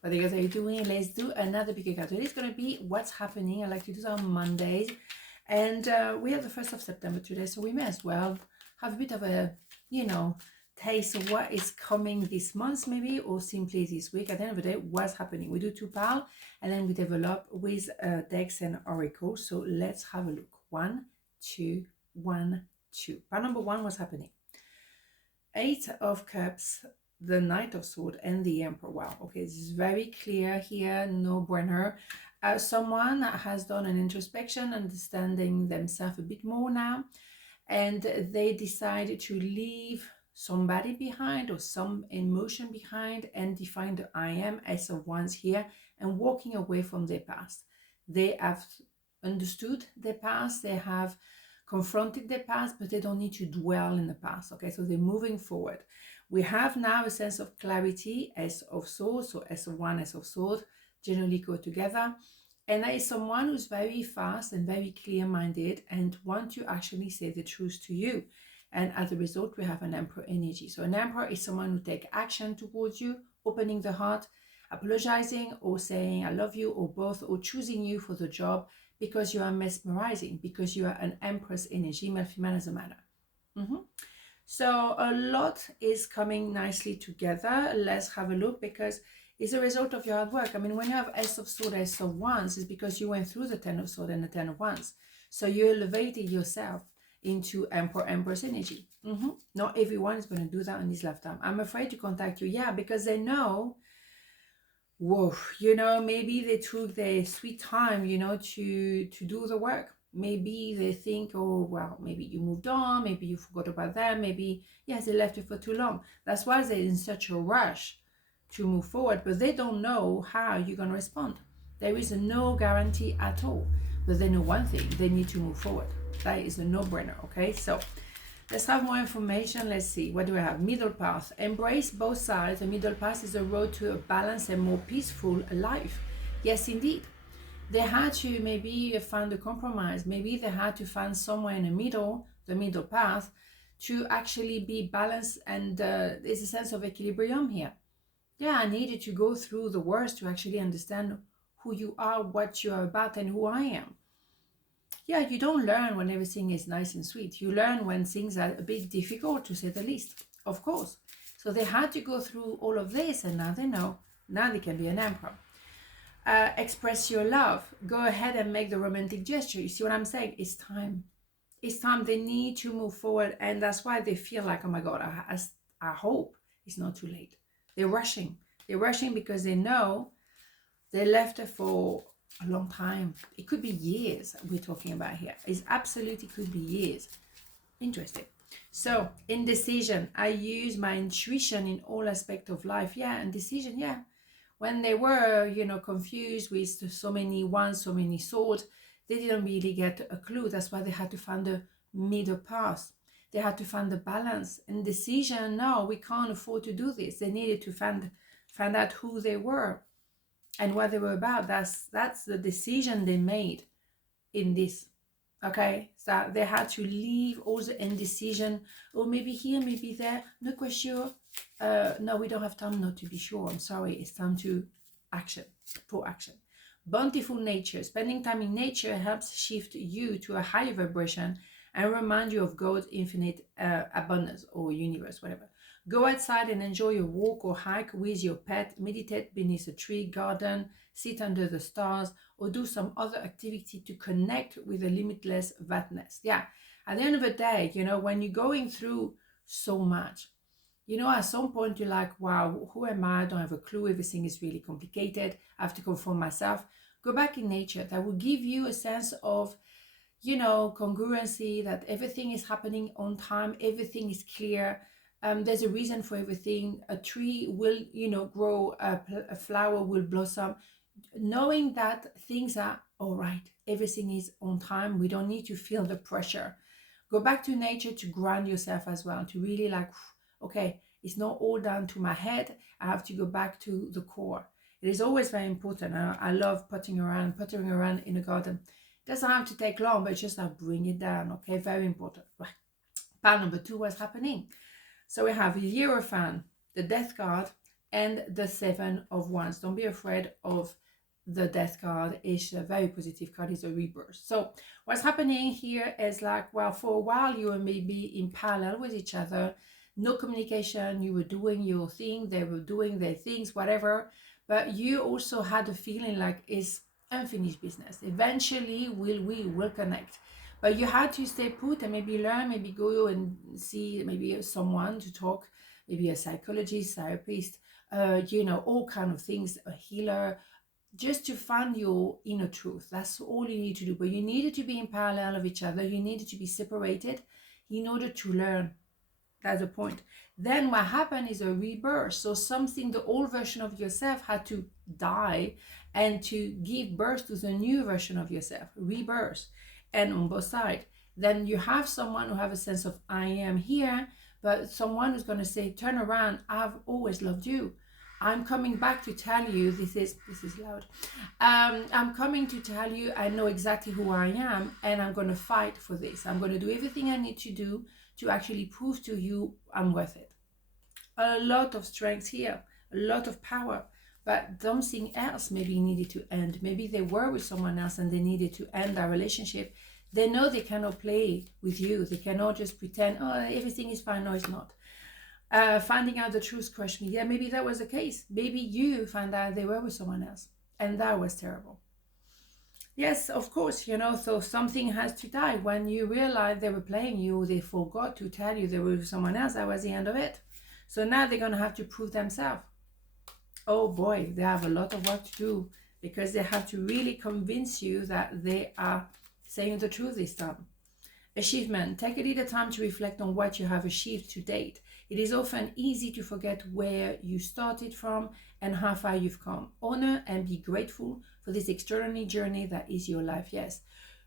What you guys are doing? Let's do another pick card. Today is going to be what's happening. I like to do that on Mondays. And we have the 1st of September today, so we may as well have a bit of a, taste of what is coming this month maybe, or simply this week. At the end of the day, what's happening. We do 2 pal, and then we develop with decks and oracle. So let's have a look. 1, 2, 1, 2. Pile number 1, what's happening? 8 of Cups, the Knight of Swords, and the Emperor. Wow, okay, this is very clear here, no brainer. Someone has done an introspection, understanding themselves a bit more now, and they decided to leave somebody behind or some emotion behind and define the I am, Ace of Wands here, and walking away from their past. They have understood their past, they have confronted their past, but they don't need to dwell in the past. Okay, so they're moving forward. We have now a sense of clarity, Ace of Swords, so Ace of Wands, Ace of Swords generally go together. And that is someone who's very fast and very clear-minded and want to actually say the truth to you. And as a result, we have an Emperor energy. So an Emperor is someone who takes action towards you, opening the heart, apologizing or saying I love you, or both, or choosing you for the job because you are mesmerizing, because you are an Empress energy, male, female, doesn't matter. So a lot is coming nicely together. Let's have a look, because it's a result of your hard work. I mean, when you have Ace of Swords, Ace of Wands, it's because you went through the 10 of Swords and the 10 of Wands. So you elevated yourself into Emperor, Empress energy. Not everyone is going to do that in this lifetime. I'm afraid to contact you, yeah, because they know, whoa, maybe they took their sweet time, to do the work. Maybe they think, oh, well, maybe you moved on, maybe you forgot about them, maybe, yes, they left you for too long. That's why they're in such a rush to move forward, but they don't know how you're going to respond. There is no guarantee at all, but they know one thing: they need to move forward. That is a no-brainer. Okay, so let's have more information. Let's see, what do I have? Middle path. Embrace both sides. The middle path is a road to a balanced and more peaceful life. Yes, indeed. They had to maybe find a compromise. Maybe they had to find somewhere in the middle path, to actually be balanced, and there's a sense of equilibrium here. Yeah, I needed to go through the worst to actually understand who you are, what you are about, and who I am. Yeah, you don't learn when everything is nice and sweet. You learn when things are a bit difficult, to say the least, of course. So they had to go through all of this, and now they know. Now they can be an emperor. Express your love. Go ahead and make the romantic gesture. You see what I'm saying? It's time. It's time. They need to move forward, and that's why they feel like, oh my God, I hope it's not too late. They're rushing. They're rushing because they know they left her for a long time. It could be years we're talking about here. It absolutely could be years. Interesting. So, indecision. I use my intuition in all aspects of life. Yeah, and decision, yeah. When they were, confused with so many wands, so many swords, they didn't really get a clue. That's why they had to find the middle path. They had to find the balance. And decision, no, we can't afford to do this. They needed to find out who they were and what they were about. That's the decision they made in this. Okay, so they had to leave all the indecision. Oh, maybe here, maybe there, not quite sure. No, we don't have time not to be sure. I'm sorry. It's time to action, for action. Bountiful nature. Spending time in nature helps shift you to a higher vibration and remind you of God's infinite abundance, or universe, whatever. Go outside and enjoy a walk or hike with your pet. Meditate beneath a tree, garden, sit under the stars, or do some other activity to connect with the limitless vastness. Yeah, at the end of the day, when you're going through so much, at some point you're like, wow, who am I? I don't have a clue. Everything is really complicated. I have to conform myself. Go back in nature. That will give you a sense of, congruency, that everything is happening on time. Everything is clear. There's a reason for everything. A tree will, grow, a flower will blossom. Knowing that things are all right. Everything is on time. We don't need to feel the pressure. Go back to nature to ground yourself as well, to really okay, it's not all down to my head. I have to go back to the core. It is always very important. I love puttering around in a garden. It doesn't have to take long, but just bring it down. Okay, very important. Right. Pile number 2, what's happening? So we have Hierophant, the Death card, and the Seven of Wands. Don't be afraid of the Death card. It's a very positive card. It's a rebirth. So what's happening here is like, well, for a while you were maybe in parallel with each other, no communication, you were doing your thing, they were doing their things, whatever, but you also had a feeling like it's unfinished business. Eventually we will connect, but you had to stay put and maybe learn, maybe go and see maybe someone to talk, maybe a psychologist, therapist, all kind of things, a healer, just to find your inner truth. That's all you need to do. But you needed to be in parallel of each other. You needed to be separated in order to learn. That's the point. Then what happened is a rebirth. So something, the old version of yourself had to die and to give birth to the new version of yourself, rebirth. And on both sides, then you have someone who have a sense of I am here, but someone who's going to say, turn around, I've always loved you. I'm coming back to tell you, this is loud. I'm coming to tell you I know exactly who I am, and I'm going to fight for this. I'm going to do everything I need to do to actually prove to you I'm worth it. A lot of strength here, a lot of power, but something else maybe needed to end. Maybe they were with someone else and they needed to end that relationship. They know they cannot play with you. They cannot just pretend, oh, everything is fine. No, it's not. Finding out the truth crushed me. Yeah, maybe that was the case. Maybe you found out they were with someone else, and that was terrible. Yes, of course, so something has to die. When you realize they were playing you, they forgot to tell you they were with someone else, that was the end of it. So now they're going to have to prove themselves. Oh boy, they have a lot of work to do, because they have to really convince you that they are saying the truth this time. Achievement. Take a little time to reflect on what you have achieved to date. It is often easy to forget where you started from and how far you've come. Honor and be grateful for this extraordinary journey that is your life. Yes.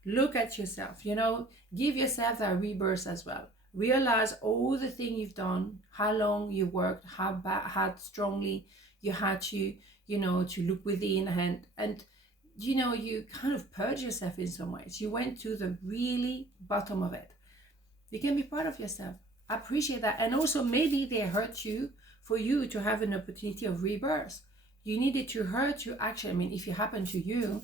Look at yourself, give yourself that rebirth as well. Realize all the things you've done, how long you worked, how strongly you had to, to look within and you kind of purge yourself in some ways. You went to the really bottom of it. You can be proud of yourself. Appreciate that. And also maybe they hurt you for you to have an opportunity of rebirth. You needed to hurt you. Actually, if it happened to you,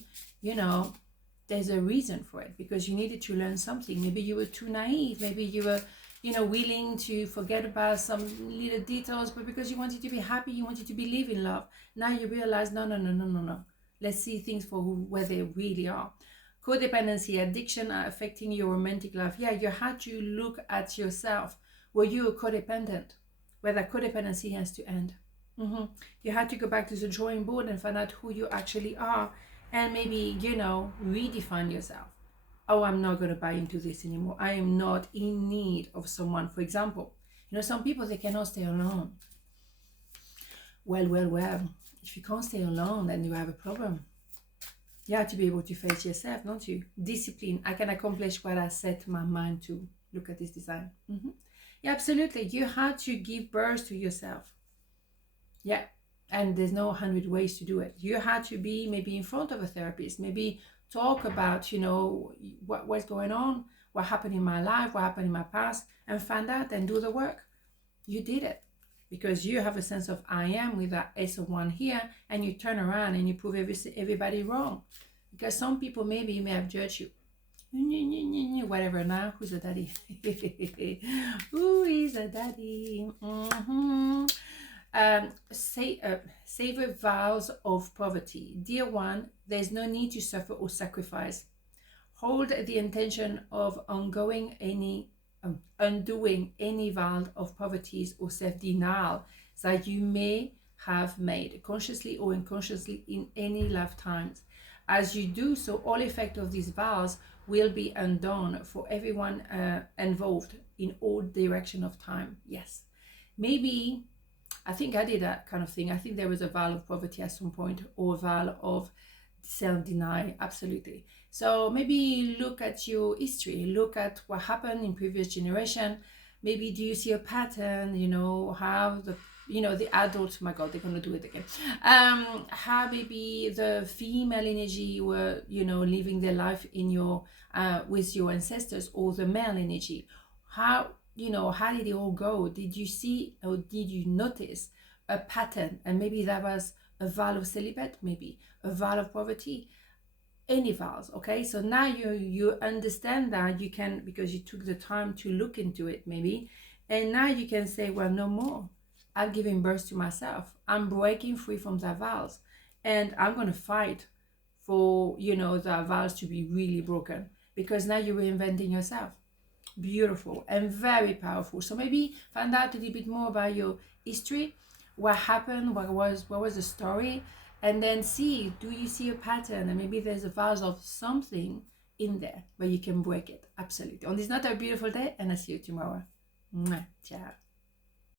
there's a reason for it, because you needed to learn something. Maybe you were too naive. Maybe you were, willing to forget about some little details, but because you wanted to be happy, you wanted to believe in love. Now you realize, no. Let's see things for where they really are. Codependency, addiction are affecting your romantic life. Yeah, you had to look at yourself. Were you a codependent? Where that codependency has to end. You had to go back to the drawing board and find out who you actually are, and maybe, redefine yourself. Oh, I'm not going to buy into this anymore. I am not in need of someone. For example, some people, they cannot stay alone. Well. If you can't stay alone, then you have a problem. You have to be able to face yourself, don't you? Discipline. I can accomplish what I set my mind to. Look at this design. Yeah, absolutely. You had to give birth to yourself. Yeah. And there's no 100 ways to do it. You had to be maybe in front of a therapist, maybe talk about, what's going on, what happened in my life, what happened in my past, and find out and do the work. You did it. Because you have a sense of I am with that S1 here, and you turn around and you prove everybody wrong. Because some people maybe may have judged you. Whatever now, who's a daddy? Who is a daddy? Savor vows of poverty. Dear one, there's no need to suffer or sacrifice. Hold the intention of undoing any vow of poverty or self-denial that you may have made, consciously or unconsciously, in any lifetimes. As you do so, all effect of these vows will be undone for everyone involved in all direction of time. Yes. Maybe, I think I did that kind of thing. I think there was a vow of poverty at some point, or a vow of self-denial. Absolutely. So maybe look at your history, look at what happened in previous generation. Maybe do you see a pattern, how the adults, my God, they're going to do it again. How maybe the female energy were, living their life in your, with your ancestors, or the male energy. How did it all go? Did you see, or did you notice a pattern, and maybe that was a vow of celibate, maybe a vow of poverty, any vows. Okay, so now you understand that you can, because you took the time to look into it maybe, and now you can say, well, no more. I'm giving birth to myself. I'm breaking free from the vows, and I'm going to fight for, you know, the vows to be really broken, because now you're reinventing yourself. Beautiful and very powerful. So maybe find out a little bit more about your history, what happened, what was the story, and then see, do you see a pattern? And maybe there's a vows of something in there where you can break it. Absolutely. On this not a beautiful day, and I'll see you tomorrow. Mwah. Ciao.